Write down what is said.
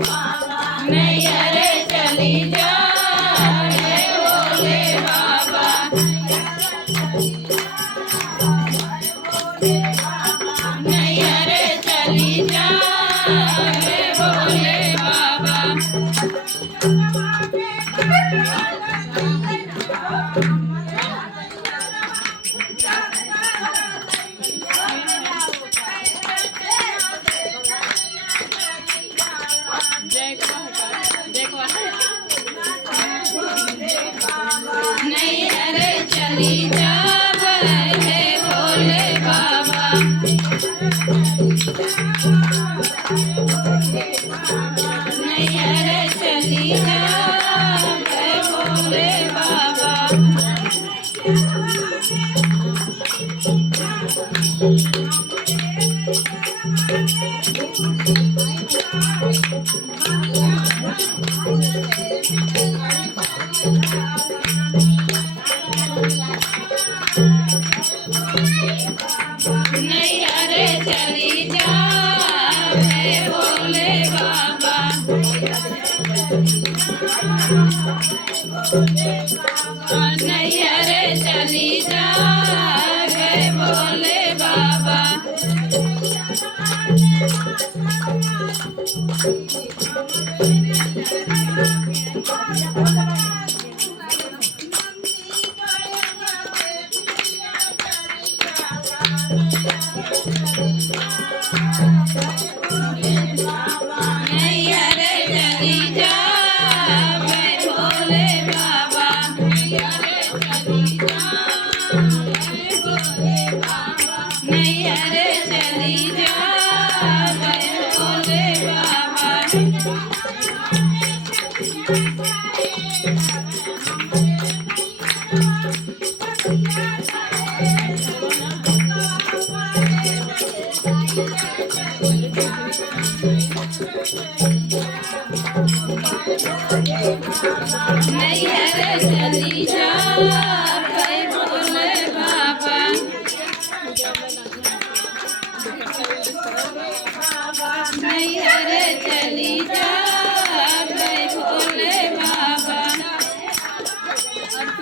नैहर चली जा जय भोले बाबा। नैहर चली जा जय भोले बाबा। नैहर चली जा जय भोले बाबा। नैहर चली जा जय भोले बाबा। नैहर चली जा जय भोले बाबा। नैहर चली जा जय भोले बाबा। नैहर चली जा जय भोले बाबा। नैहर चली जा जय भोले बाबा। नैहर चली जा